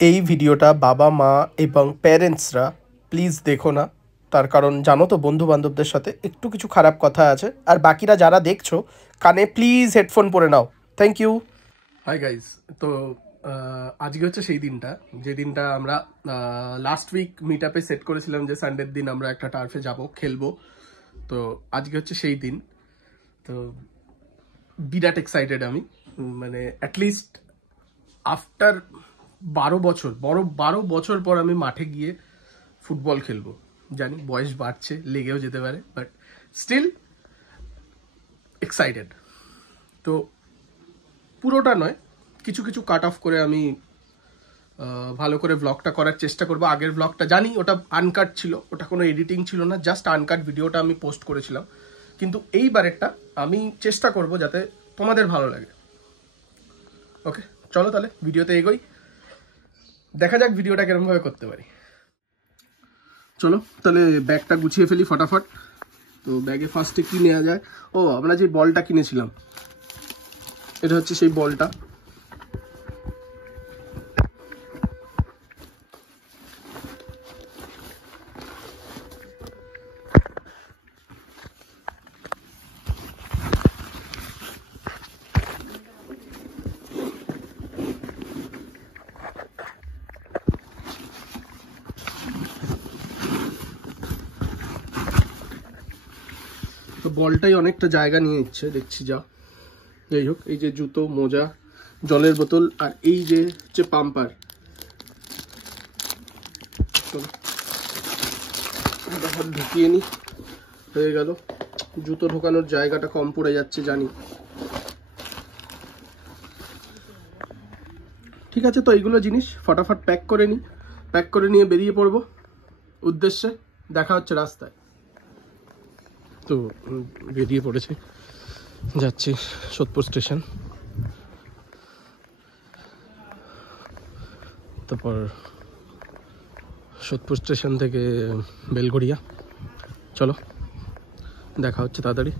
এই ভিডিওটা বাবা মা এবং প্যারেন্টসরা প্লিজ দেখো না, তার কারণ জানো তো বন্ধু বান্ধবদের সাথে একটু কিছু খারাপ কথা আছে। আর বাকিরা যারা দেখছো কানে প্লিজ হেডফোন পরে নাও। Thank you. হাই গাইজ, তো আজকে হচ্ছে সেই দিনটা যে দিনটা আমরা লাস্ট উইক মিট আপে সেট করেছিলাম যে সানডের দিন আমরা একটা টার্ফে যাব, খেলবো। তো আজকে হচ্ছে সেই দিন। তো বিরাট এক্সাইটেড আমি, মানে অ্যাটলিস্ট আফটার 12 বছর পর আমি মাঠে গিয়ে ফুটবল খেলবো। জানি বয়স বাড়ছে, লেগেও যেতে পারে, বাট স্টিল এক্সাইটেড। তো পুরোটা নয়, কিছু কিছু কাট অফ করে আমি ভালো করে ব্লগটা করার চেষ্টা করবো। আগের ব্লগটা জানি ওটা আনকাট ছিল, ওটা কোনো এডিটিং ছিল না, জাস্ট আনকাট ভিডিওটা আমি পোস্ট করেছিলাম। কিন্তু এইবারেরটা আমি চেষ্টা করব যাতে তোমাদের ভালো লাগে। ওকে, চলো তাহলে ভিডিওতে এগোই, দেখা যাক ভিডিওটা কেরমভাবে করতে পারি। চলো তাহলে ব্যাগটা গুছিয়ে ফেলি ফটাফট। তো ব্যাগে ফার্স্টে কি নেওয়া যায়? ও, আমরা যে বলটা কিনেছিলাম, এটা হচ্ছে সেই বলটা। তো বলটাই অনেকটা জায়গা নিয়ে নিচ্ছে দেখছি, যা যাই হোক। এই যে জুতো, মোজা, জলের বোতল, আর এই যে হচ্ছে পাম্পার। ঢুকিয়ে নি, হয়ে গেল। জুতো ঢোকানোর জায়গাটা কম পড়ে যাচ্ছে জানি, ঠিক আছে। তো এইগুলো জিনিস ফটাফট প্যাক করে নিই, প্যাক করে নিয়ে বেরিয়ে পড়বো উদ্দেশ্যে। দেখা হচ্ছে রাস্তায়। তো বেরিয়ে পড়েছি, যাচ্ছি সোদপুর স্টেশন, তারপর সোদপুর স্টেশন থেকে বেলঘড়িয়া। চলো দেখা হচ্ছে তাড়াতাড়ি।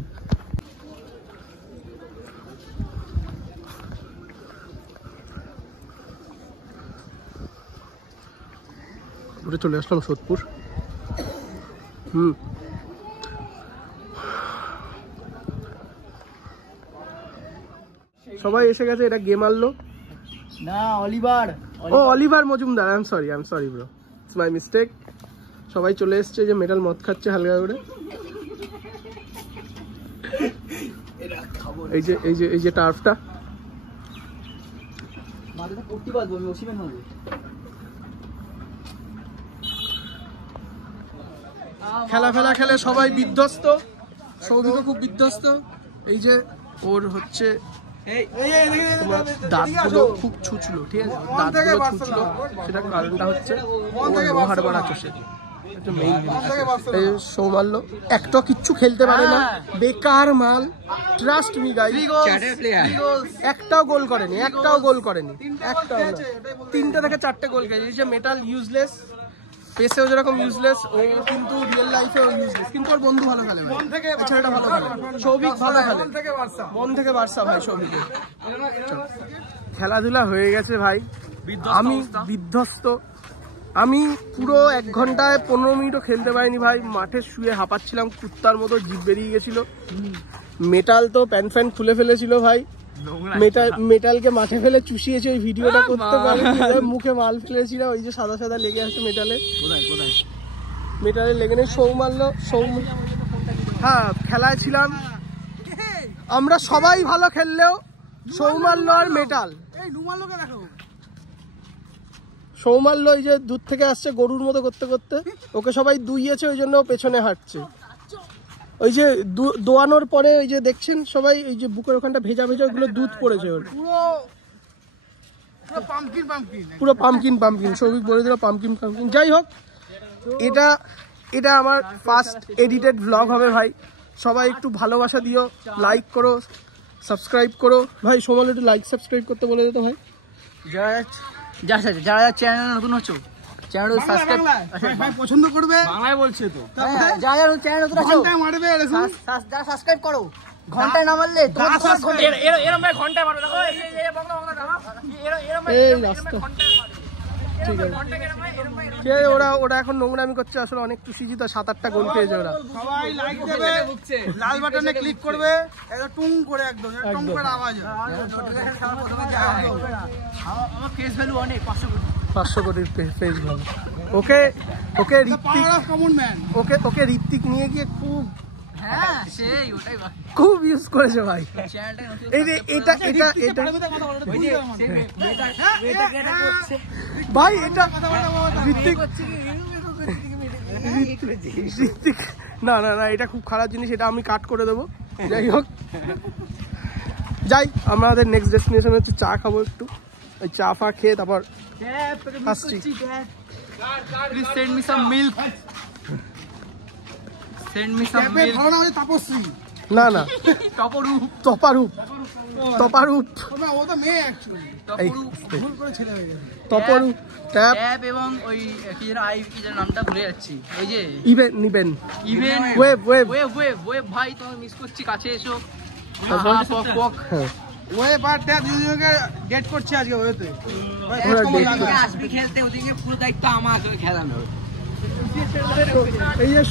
উঠে চলে আসলাম সোদপুর। সবাই এসে গেছে। এটা গেম আনলো না, অলিভার। ও, Oliver Majumdar. I am sorry bro, it's my mistake. সবাই চলে এসছে, যে মেটাল মদ খাচ্ছে হালকা করে। এই যে টার্ফটা, খেলা খেলে সবাই বিধ্বস্ত। সৌভিকও খুব বিধ্বস্ত। এই যে ওর হচ্ছে দাঁতগুলো খুব ছুচলো, ঠিক আছে, দাঁতগুলো ছুচলো। সেটার কারণটা হচ্ছে লোহার বাড়া চষে শো মারলো। একটা কিচ্ছু খেলতে পারে না, বেকার মাল। ট্রাস্ট মি গাইস, একটাও গোল করেনি, একটাও 3টে থেকে 4টে গোল খেয়েছে। মেটাল ইউজলেস, পেসেও যেরকম ইউজলেস, ও কিন্তু রিয়েল লাইফেও ইউজলেস। কিন্তু ওর বন্ধু ভালো খেলে, ছেলেটা ভালো খেলে, সৌভিক ভালো খেলে, মন থেকে বার্সা ভাই সৌভিকের। খেলাধুলা হয়ে গেছে ভাই, আমি বিধ্বস্ত। আমি পুরো 1 ঘন্টায় 15 মিনিটও খেলতে পারিনি ভাই। মাঠে শুয়ে হাঁপাচ্ছিলাম, কুত্তার মতো জিভ বেরিয়ে গেছিল। মেটাল তো প্যান্ট ফ্যান খুলে ফেলেছিল ভাই। মেটালকে মাঠে ফেলে চুষিয়েছে, ওই ভিডিওটা করতে পারে। মুখে মাল ফেলেছিল, ওই যে সাদা সাদা লেগে আছে মেটালে। মেটালে লেগে নেই, সৌ মারলো। হ্যাঁ, খেলায় ছিলাম আমরা সবাই, ভালো খেললেও সৌ মারলো আর মেটাল। সৌমাল্য ওই যে দূর থেকে আসছে গরুর মতো করতে করতে, ওকে সবাই দুইয়েছে, ওই জন্য পেছনে হাঁটছে। ওই যে দোয়ানোর পরে ওই যে দেখছেন সবাই, ওই যে বুকের ওখানটা ভেজা ভেজা, ওগুলো দুধ পড়েছে ওর। পুরো পামকিন। সৌভিক বলে দিল পামকিন। যাই হোক, এটা আমার ফার্স্ট এডিটেড ব্লগ হবে ভাই। সবাই একটু ভালোবাসা দিও, লাইক করো, সাবস্ক্রাইব করো ভাই। সোমাল একটু লাইক সাবস্ক্রাইব করতে বলে দিত ভাই। যারা চ্যানেল নতুন হচ্ছে, চ্যানেল সাবস্ক্রাইব ভাই পছন্দ করবে, বাংলায় বলছে তো। যারা চ্যানেল নতুন আছে ঘন্টা মারবে, যারা সাবস্ক্রাইব করো, ঘন্টায় না মারলে এরকম ভাই ঘন্টায় মারবে। দেখো এই বংলা দাও, এরকম রাস্তা ঠিক আছে ঠিক আছে ওরা এখন নোংরামি করছে আসলে অনেক টুসিজি তো 7-8টা গোল পেয়েছে ওরা সবাই লাইক দেবে লাল বাটনে ক্লিক করবে একদম টুং করে একদম টুং করে আওয়াজ আমার ফেস ভ্যালু অনেক 500 কোটির face value okay okay Ritwik common man okay Ritwik নিয়ে গিয়ে খুব হ্যাঁ সেই ওটাই খুব ইউজ করেছে ভাই এই যে এটা ভাই এটা ঋত্বিক না এটা খুব খারাপ জিনিস এটা আমি কাট করে দেবো যাই হোক আমাদের নেক্সট ডেস্টিনেশন হচ্ছে চা খাবো একটু ওই চা ফা খেয়ে তারপর আসছি Please send me some milk. Send me some milk. Tapasi না তপরূপ তপারূপ ও তো মেয়ে অ্যাকচুয়ালি ভুল করে ছেলে হয়ে গেছে তপরূপ ট্যাপ এবং ওই কি যেন নামটা ভুলে যাচ্ছি ওই যে ইভেন ওয়েব ভাই তুমি মিস করছি কাছে এসো ওয়ে পার ট্যাপ দুজনকে ডেট করছে আজকে ওয়েতে আসবি খেলতে ওদিকে পুরো দায়িত্ব আমার খেলানো এই যে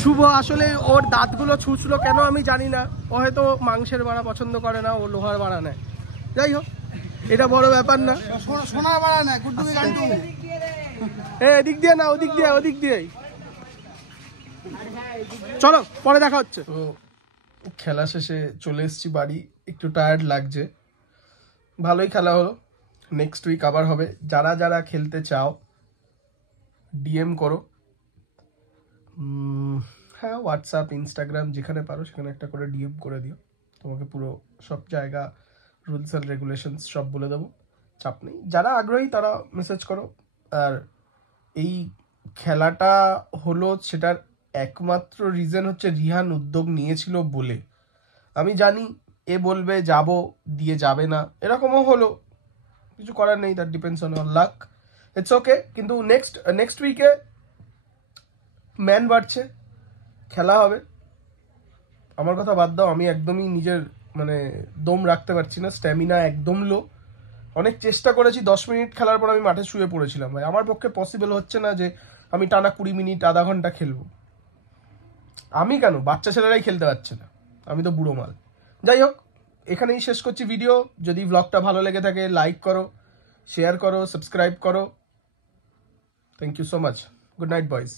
শুভ আসলে ওর দাঁতগুলো ছুঁচলো কেন আমি জানি না ও হয়তো মাংসের বাড়া পছন্দ করে না ও লোহার বাড়া নেয় যাই হোক এটা বড় ব্যাপার না সোনার বাড়া না গুড্ডু গান্টু এদিক দিয়ে না ওদিক দিয়ে চলো পরে দেখা হচ্ছে খেলা শেষে চলে এসেছি বাড়ি একটু টায়ার্ড লাগছে ভালোই খেলা হলো নেক্সট উইক আবার হবে যারা খেলতে চাও ডিএম করো হ্যাঁ হোয়াটসঅ্যাপ ইনস্টাগ্রাম যেখানে পারো সেখানে একটা করে ডিএম করে দিও তোমাকে পুরো সব জায়গা রুলস অ্যান্ড রেগুলেশনস সব বলে দেবো চাপ নেই যারা আগ্রহী তারা মেসেজ করো আর এই খেলাটা হলো সেটার একমাত্র রিজন হচ্ছে রিহান উদ্যোগ নিয়েছিল বলে আমি জানি এ বলবে যাব দিয়ে যাবে না এরকমও হলো কিছু করার নেই that depends on your lakh it's okay কিন্তু নেক্সট উইকে ম্যান বাড়ছে খেলা হবে আমার কথা বাদ দাও আমি একদমই নিজের মানে দম রাখতে পারছি না স্ট্যামিনা একদম লো অনেক চেষ্টা করেছি 10 মিনিট খেলার পর আমি মাঠে শুয়ে পড়েছিলাম ভাই আমার পক্ষে পসিবল হচ্ছে না যে আমি টানা 20 মিনিট আধা ঘন্টা খেলবো আমি কেন বাচ্চা ছেলেরাই খেলতে পারছে না আমি তো বুড়ো মাল যাই হোক এখানেই শেষ করছি ভিডিও যদি ব্লগটা ভালো লেগে থাকে লাইক করো শেয়ার করো সাবস্ক্রাইব করো thank you so much good night boys